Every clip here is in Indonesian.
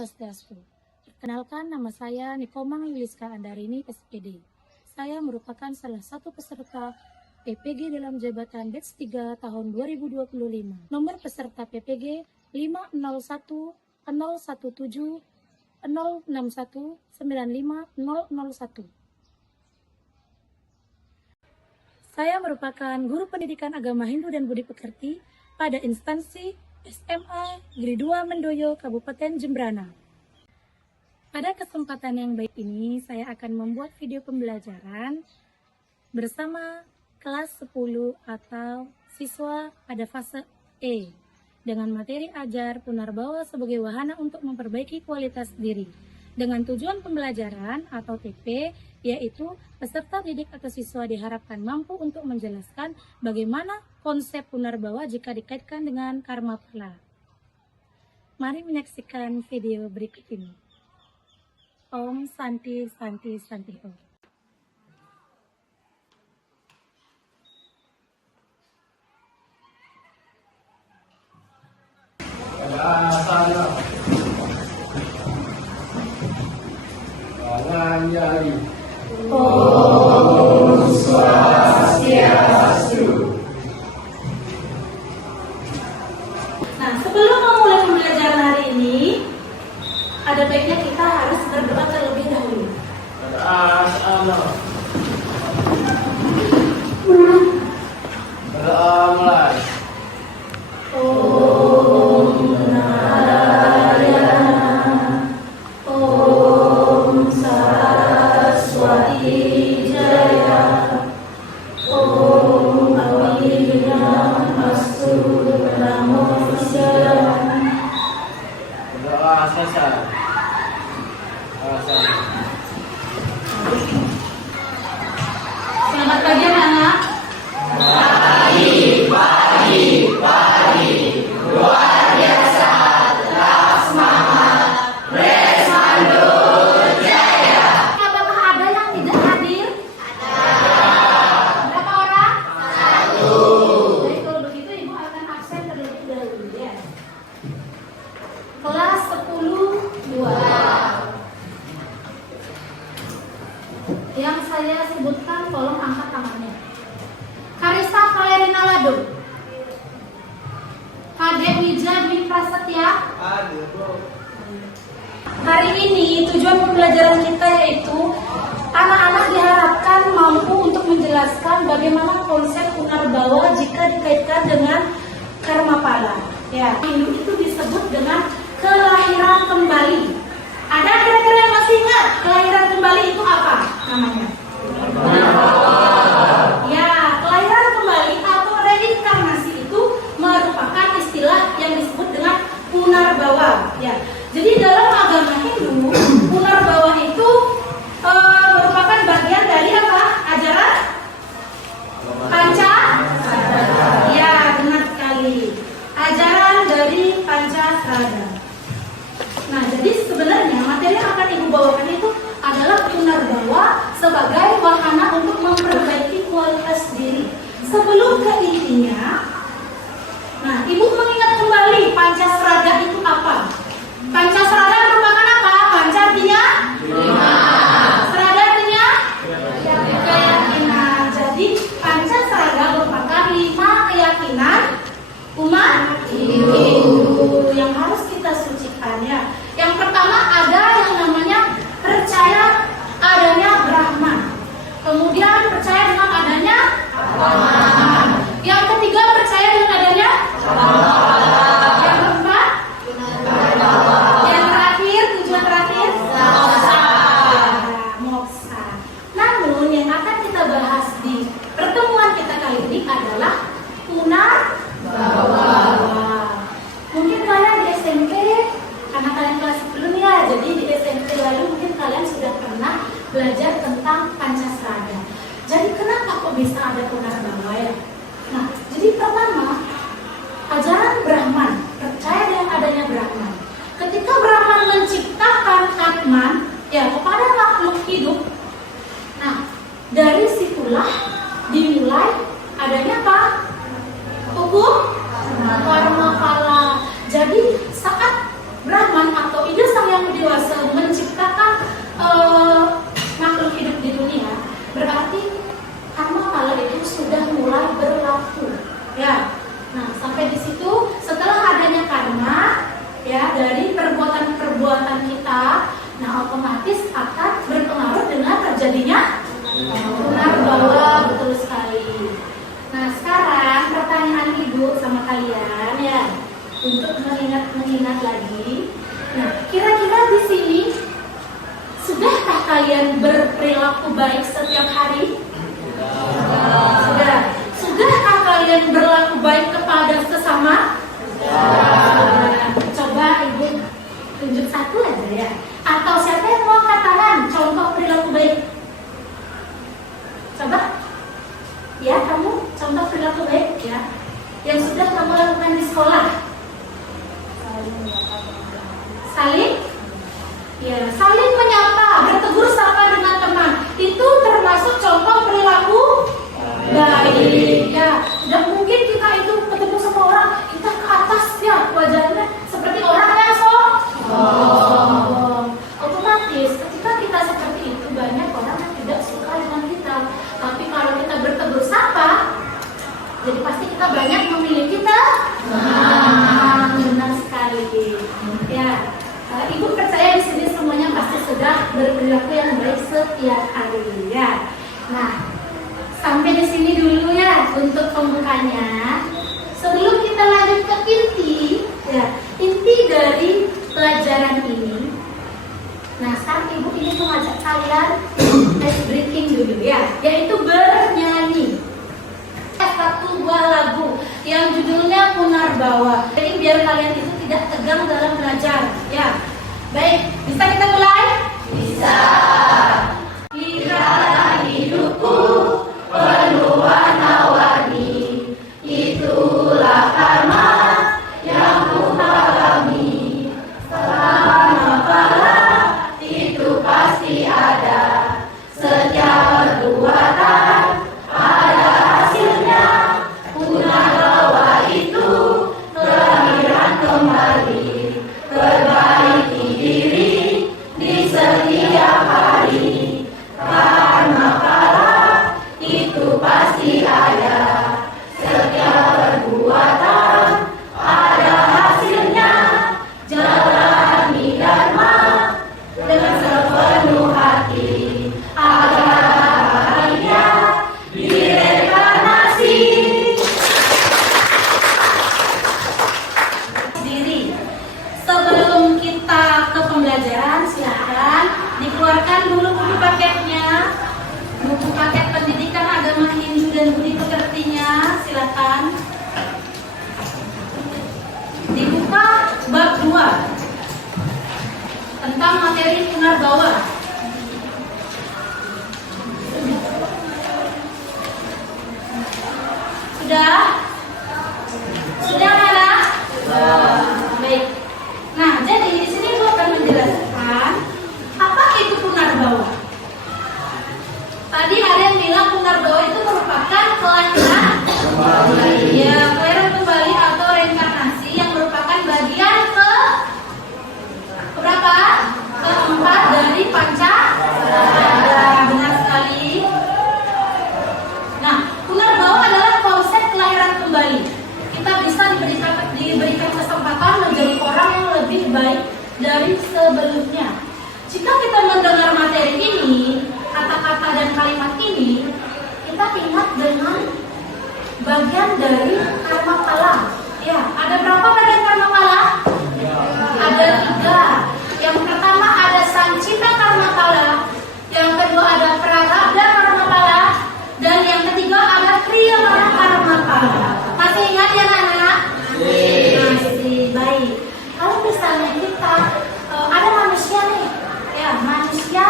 Swastiastu. Perkenalkan, nama saya Nikomang Yuliska Andarini, SPD. Saya merupakan salah satu peserta PPG dalam jabatan Batch 3 tahun 2025. Nomor peserta PPG 501 017 061 95 001. Saya merupakan guru pendidikan agama Hindu dan Budi Pekerti pada instansi SMA Negeri 2 Mendoyo, Kabupaten Jembrana. Pada kesempatan yang baik ini, saya akan membuat video pembelajaran bersama kelas 10 atau siswa pada fase E dengan materi ajar Punarbawa sebagai wahana untuk memperbaiki kualitas diri. Dengan tujuan pembelajaran atau TP, yaitu peserta didik atau siswa diharapkan mampu untuk menjelaskan bagaimana konsep Punarbawa jika dikaitkan dengan karma pala. Mari menyaksikan video berikut ini. Om Santi Santi Santi Om. Jadi Om Swastiastu. Nah, sebelum memulai pembelajaran hari ini, ada baiknya kita harus berdoa terlebih dahulu. berdoa mulai. Om Narayana, Om Saraswati Jaya, Om Abhidhammastu Namo Buddhaya. Berdoa selesai. Selamat pagi anak-anak. Apakah ada yang tidak hadir? Berapa orang? 1. Jadi kalau begitu ibu akan absen terlebih dahulu ya. Kelas 10-2. Yang saya sebutkan tolong angkat tangannya. Karissa Valerina Lado, Kadek Wija Dwi Prasetya. Hari ini tujuan pembelajaran kita yaitu anak-anak diharapkan mampu untuk menjelaskan bagaimana konsep Punarbawa jika dikaitkan dengan karma pala. Ya, Hindu itu disebut dengan kelahiran kembali. Ada kira-kira yang masih ingat kelahiran kembali itu apa namanya? Ya, kelahiran kembali atau reinkarnasi itu merupakan istilah yang disebut dengan Punarbawa. Ya, jadi dalam agama Hindu, Punarbawa itu merupakan bagian dari apa? Ajaran Pancasrada. Ya, benar sekali. Ajaran dari Pancasrada. Nah, jadi sebenarnya materi yang akan ibu bawakan itu adalah Punarbawa sebagai wahana untuk memperbaiki kualitas diri. Sebelum ke intinya, nah, ibu mengingat kembali Pancasrada itu apa? Pancasrada merupakan apa? Panca artinya? Serada artinya? Keyakinan. Jadi Pancasrada merupakan 5 keyakinan umat Hindu yang harus kita sucikan ya. Yang pertama ada yang namanya percaya adanya Brahman. Kemudian percaya dengan adanya Brahman. Yang ketiga percaya dengan adanya Yang keempat yang terakhir, tujuan terakhir moksa. Namun yang akan kita bahas di pertemuan kita kali ini adalah Punarbawa. Mungkin kalian di SMP, karena kalian kelas 10 ya, jadi di SMP lalu mungkin kalian sudah pernah belajar tentang Pancasrada. Jadi kenapa kok bisa ada Punarbawa ya? Nah, jadi pertama, ajaran Brahman, percaya dengan adanya Brahman. Ketika Brahman menciptakan Atman, ya kepada makhluk hidup, nah dari situlah dimulai adanya apa? Hukum karma pala. Jadi saat Brahman atau ide sang yang berarti karma kala itu sudah mulai berlaku. Ya. Nah, sampai di situ setelah adanya karma ya dari perbuatan-perbuatan kita, nah otomatis akan berpengaruh dengan terjadinya punarbawa, betul sekali. Nah, sekarang pertanyaan Ibu sama kalian ya, untuk mengingat lagi. Nah, kira-kira di sini sudahkah kalian berperilaku baik setiap hari? Sudah. Sudahkah kalian berlaku baik kepada sesama? Coba Ibu tunjuk satu aja ya. Atau siapa yang mau angkat tangan contoh perilaku baik? Coba. Ya, kamu contoh perilaku baik ya. Yang sudah kamu lakukan di sekolah. Saling? Ya, saling menyapa, bertegur sapa dengan teman. Itu termasuk contoh perilaku baik. Ya, dan mungkin kita itu ketemu sama orang, kita ke atas ya wajahnya seperti orang yang sombong. Otomatis ketika kita seperti itu banyak orang yang tidak suka dengan kita. Tapi kalau kita bertegur sapa, jadi pasti kita banyak memiliki teman. Benar sekali. Ya, Ibu percaya di sini semuanya pasti sudah berperilaku yang baik setiap hari ya. Nah, sampai di sini dulu ya untuk pembukanya. Sebelum kita lanjut ke inti, ya inti dari pelajaran ini. Nah, sekarang Ibu ini mengajak kalian ice breaking dulu ya, yaitu bernyanyi. Satu buah lagu yang judulnya Punarbawa. Jadi biar kalian itu tidak tegang dalam belajar. Ya, baik. Bisa kita mulai? Bisa. Lihatlah hidupku penuh warna-warni, itulah karma yang kualami. Selama itu pasti ada, setiap perbuatan ada hasilnya. Punarbawa itu kelahiran kembali, perbaiki diri di setiap hari. Karma kala itu pasti ada, setiap perbuatan ada hasilnya. Jalani dharma dengan sepenuh hati agar bahagia di reinkarnasi. Diri. Sebelum kita ke pembelajaran, silahkan dikeluarkan dulu buku paketnya, buku paket pendidikan agama Hindu dan budi pekertinya. Silakan dibuka bab 2 tentang materi punarbawa. Sudah? Sudah anak? Baik. Nah, jadi di sini Ibu akan menjelaskan apa itu punarbawa. Tadi ada yang bilang punarbawa itu merupakan kelahiran kembali. Ya, kelahiran kembali atau reinkarnasi yang merupakan bagian ke berapa? Keempat dari panca. Benar sekali. Nah, punarbawa adalah konsep kelahiran kembali. Kita bisa diberikan kesempatan menjadi orang yang lebih baik dari sebelumnya. Jika kita mendengar materi ini, kata-kata dan kalimat ini, kita ingat dengan bagian dari karma kala. Ya, ada berapa bagian karma kala? Ada 3. Yang pertama ada sancita karma kala, yang kedua ada prarabdha karma kala, dan yang ketiga ada kriya karma kala. Masih ingat ya anak-anak? Masih. Baik. Kalau misalnya kita ada manusia nih, ya manusia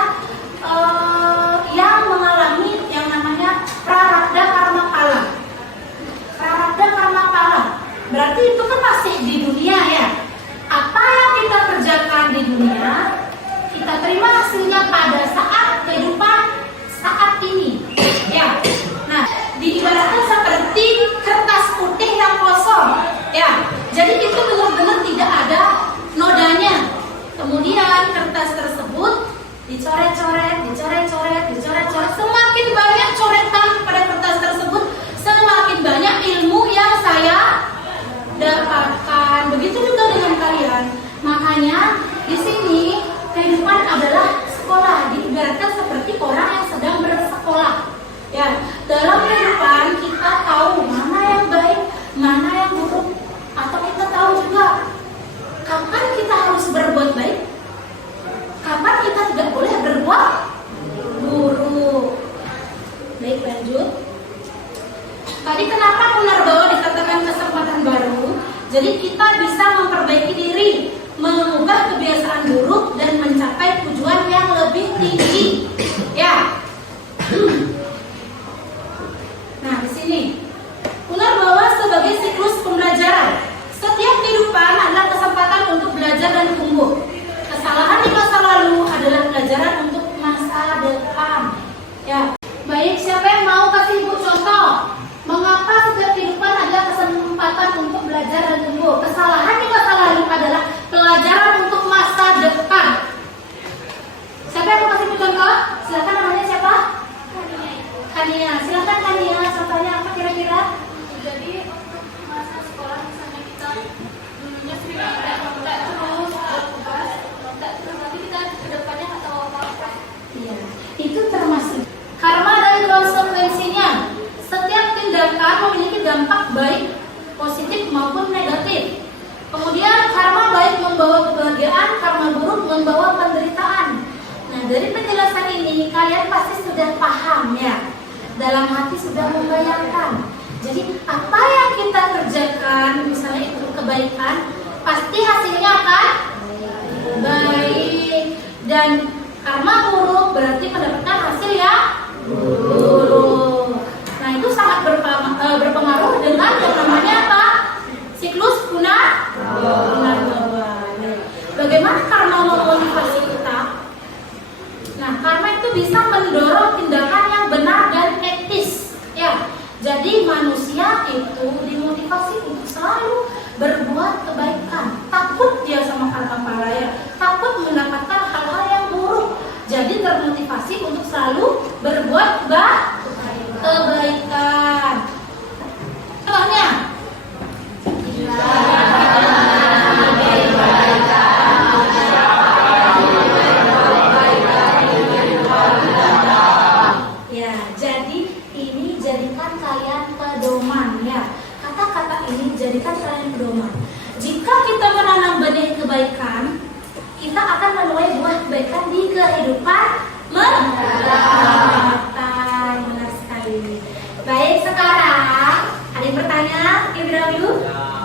yang mengalami yang namanya prarabdha karma kala. Prarabdha karma kala berarti itu kan masih di dunia ya. Apa yang kita kerjakan di dunia, kita terima hasilnya pada saat kehidupan saat ini. Ya. Nah, diibaratkan seperti kertas putih yang kosong. Ya. Jadi itu benar-benar tidak ada nodanya. Kemudian kertas tersebut dicoret-coret. Semakin banyak Ya, dalam kehidupan kita tahu mana yang baik, mana yang buruk, atau kita tahu juga kapan kita harus berbuat baik, kapan kita tidak boleh berbuat buruk. Baik, lanjut. Tadi kenapa Punarbawa dikatakan kesempatan baru? Jadi kita bisa memperbaiki diri, mengubah kebiasaan buruk dan mencapai tujuan yang lebih tinggi. Ya. Nah, di sini Punarbawa sebagai siklus pembelajaran. Setiap kehidupan adalah kesempatan untuk belajar dan tumbuh. Kesalahan di masa lalu adalah pelajaran untuk masa depan. Ya. Baik, siapa yang mau kasih ibu contoh? Mengapa setiap kehidupan adalah kesempatan untuk belajar dan tumbuh? Kesalahan di masa lalu adalah pelajaran untuk masa depan. Siapa yang mau kasih ibu contoh? Silakan, namanya siapa? Kania. Silakan Kania, contohnya apa kira-kira? Jadi untuk masa sekolah misalnya kita dulunya sering nonton terus ada tugas nonton terus nanti kita kedepannya nggak tahu apa-apa. Iya, itu termasuk karma dan konsekuensinya. Setiap tindakan memiliki dampak baik, positif maupun negatif. Kemudian karma baik membawa kebahagiaan, karma buruk membawa penderitaan. Nah, dari penjelasan ini kalian pasti sudah paham ya. Dalam hati sudah membayangkan. Jadi apa yang kita kerjakan, misalnya itu kebaikan, pasti hasilnya akan baik. Dan karma buruk berarti mendapatkan hasil yang buruk. Nah, itu sangat berpengaruh dengan yang namanya apa? Siklus Punarbawa. Bagaimana karma memotivasi kita? Nah, karma itu bisa mendorong tindakan yang benar dan etis. Ya, jadi manusia itu dimotivasi untuk selalu berbuat kebaikan. Takut dia sama karma palaya, takut mendapatkan hal-hal yang buruk. Jadi termotivasi untuk selalu berbuat kebaikan. Contohnya, ya, jadi ini jadikan kalian pedoman ya. Kata-kata ini jadikan kalian pedoman. Jika kita menanam benih kebaikan, kita akan menuai buah kebaikan di kehidupan mendatang. Benar sekali. Baik, sekarang ada yang bertanya? Ibu?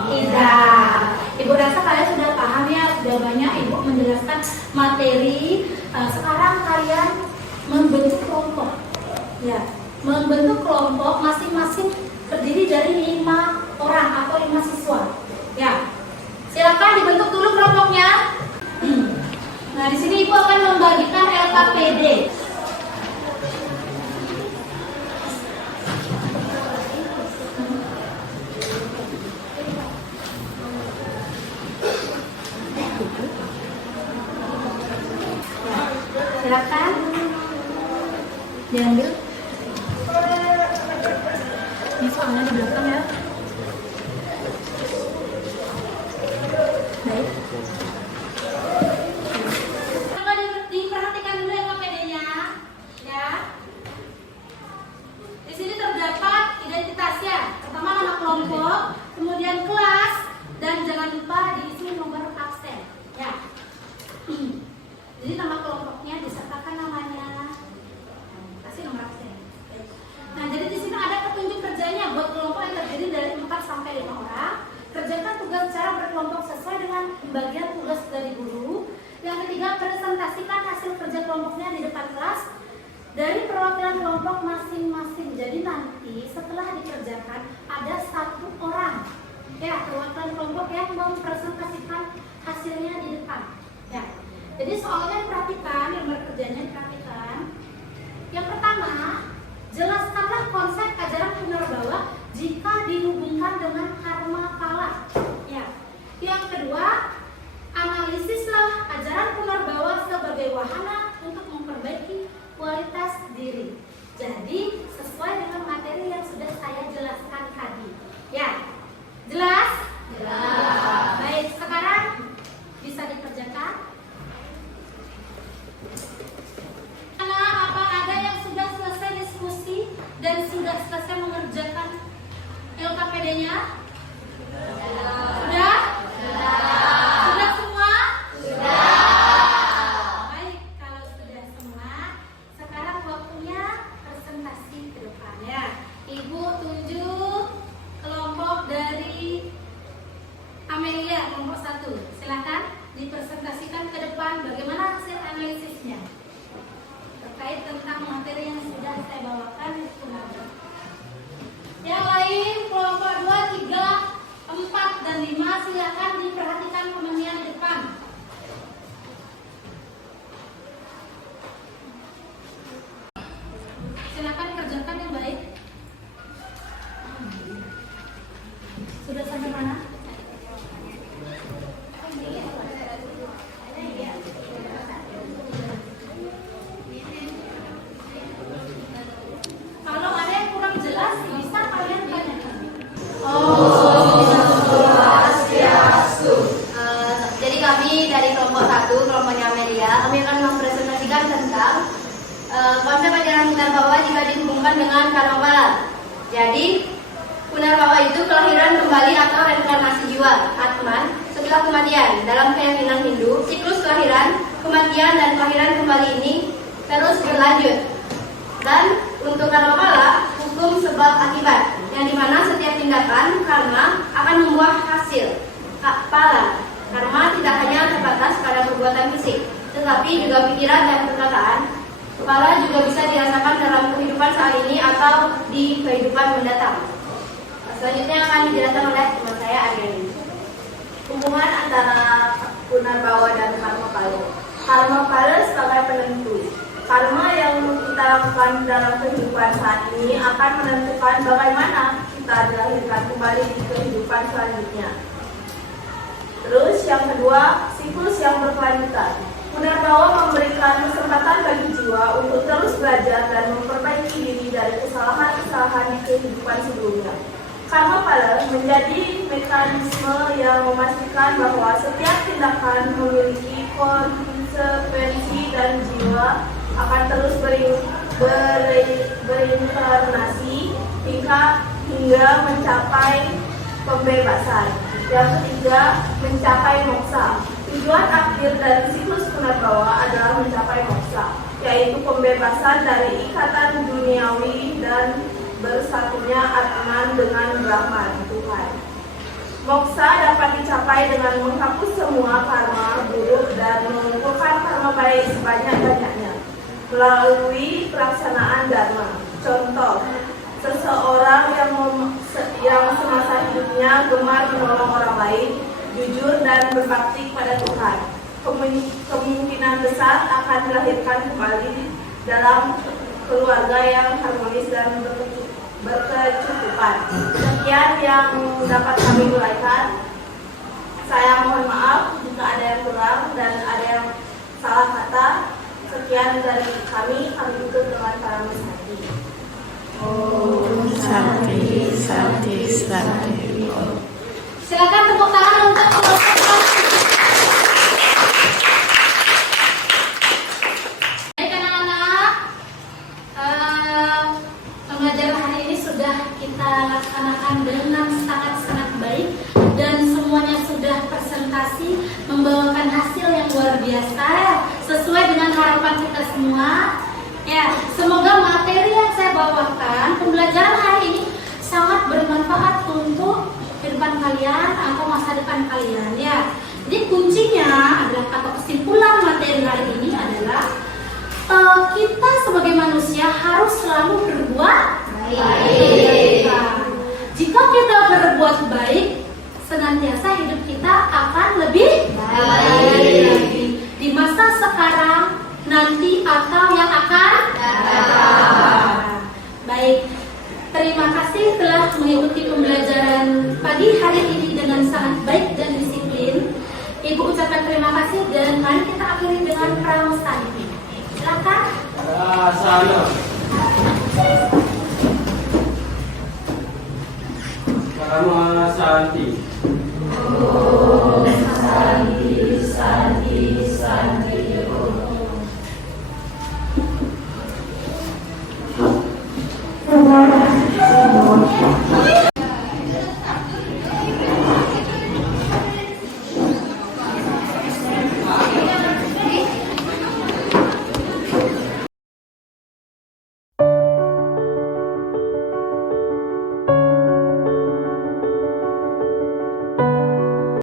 Tidak. Ibu rasa kalian sudah paham ya, sudah banyak ibu menjelaskan materi. Sekarang kalian membentuk kelompok. Ya, membentuk kelompok masing-masing terdiri dari 5 orang atau 5 siswa. Ya, silakan dibentuk dulu kelompoknya. Nah, di sini ibu akan membagikan LKPD. Silakan diambil. Ini soalnya di belakang ya. Baik. Diperhatikan dulu LKPD-nya, ya. Di sini terdapat identitasnya. Pertama nama kelompok, kemudian kelas, dan jangan lupa diisi nomor absen, ya. Jadi nama kelompoknya disertakan namanya, kasih nomor absen. Nah, jadi di sini ada petunjuk kerjanya buat kelompok yang terdiri dari 4 sampai 5 orang. Kerjakan tugas secara berkelompok sesuai dengan pembagian tugas dari guru. Yang ketiga, presentasikan hasil kerja kelompoknya di depan kelas dari perwakilan kelompok masing-masing. Jadi nanti setelah dikerjakan ada 1 orang ya perwakilan kelompok yang mempresentasikan hasilnya di depan. Ya. Jadi soalnya diperhatikan, yang kerjanya diperhatikan. Yang pertama, jelaskanlah konsep ajaran Punarbawa jika dihubungkan dengan karma kala. Ya. Yang kedua, analisislah ajaran Punarbawa sebagai wahana untuk memperbaiki kualitas diri. Jadi sesuai dengan materi yang sudah saya jelaskan tadi. Ya, jelas? Jelas. Baik, sekarang bisa dikerjakan. Apa ada yang sudah selesai diskusi PPDB-nya? Sudah? Sudah semua? Baik, kalau sudah semua, sekarang waktunya presentasi ke depan ya. Ibu tunjuk kelompok dari Amelia, kelompok 1. Silakan dipresentasikan ke depan bagaimana hasil analisisnya terkait tentang materi yang sudah saya bawakan kemarin. Yang lain kelompok 2, 3, 4, dan 5 silakan diperhatikan kementerian di depan. Silakan kerjakan yang baik. Sudah sampai mana? Kalau ada yang kurang jelas, bisa kalian tanyakan. Jadi kami dari kelompok 1, kelompoknya Amelia, kami akan mempresentasikan tentang konsep ajaran Punarbawa jika dihubungkan dengan Karmapala. Jadi, Punarbawa itu kelahiran kembali atau reinkarnasi jiwa, Atman, setelah kematian. Dalam keyakinan Hindu, siklus kelahiran, kematian, dan kelahiran kembali ini terus berlanjut. Dan untuk Karmapala, hukum sebab akibat, yang dimana setiap tindakan karma akan membuah hasil. Pala, karma tidak hanya terbatas pada perbuatan fisik, tetapi juga pikiran dan perkataan. Pala juga bisa dirasakan dalam kehidupan saat ini atau di kehidupan mendatang. Selanjutnya akan dijelaskan oleh teman saya, Adriani. Hubungan antara Punarbawa dan Karmapala. Karmapala sebagai penentu. Karma yang kita lakukan dalam kehidupan saat ini akan menentukan bagaimana kita dilahirkan kembali di kehidupan selanjutnya. Terus yang kedua, siklus yang berkelanjutan. Punarbawa memberikan kesempatan bagi jiwa untuk terus belajar dan memperbaiki diri dari kesalahan-kesalahan di kehidupan sebelumnya. Karmapala menjadi mekanisme yang memastikan bahwa setiap tindakan memiliki konsekuensi dan jiwa akan terus berinkarnasi hingga mencapai pembebasan. Yang ketiga, mencapai moksa. Tujuan akhir dari siklus Punarbawa adalah mencapai moksa, yaitu pembebasan dari ikatan duniawi dan bersatunya Atman dengan Brahman, Tuhan. Moksa dapat dicapai dengan menghapus semua karma buruk dan mengumpulkan karma baik sebanyak-banyaknya melalui pelaksanaan dharma. Contoh, seseorang yang semasa hidupnya gemar menolong orang lain, jujur dan berbakti pada Tuhan, kemungkinan besar akan dilahirkan kembali dalam keluarga yang harmonis dan berkecukupan. Sekian yang dapat kami uraikan. Saya mohon maaf jika ada yang kurang dan ada yang salah kata. Sekian dari kami tutup dengan para mesati. Santi, Santi, Santi. Silakan tepuk tangan untuk kelompok. Baik anak-anak, pembelajaran hari ini sudah kita laksanakan dengan sangat-sangat baik dan semuanya sudah presentasi membawakan hasil yang luar biasa sesuai dengan harapan kita semua. Ya, semoga materi yang saya bawakan, pembelajaran hari ini sangat bermanfaat untuk kehidupan kalian atau masa depan kalian ya. Jadi kuncinya adalah atau kesimpulan materi hari ini adalah kita sebagai manusia harus selalu berbuat baik. Jika kita berbuat baik, senantiasa hidup kita akan lebih baik di masa sekarang, nanti atau yang akan datang. Baik. Terima kasih telah mengikuti pembelajaran pagi hari ini dengan sangat baik dan disiplin. Ibu ucapkan terima kasih dan mari kita akhiri dengan pramustanti. Silakan. Sana. Karma Santi.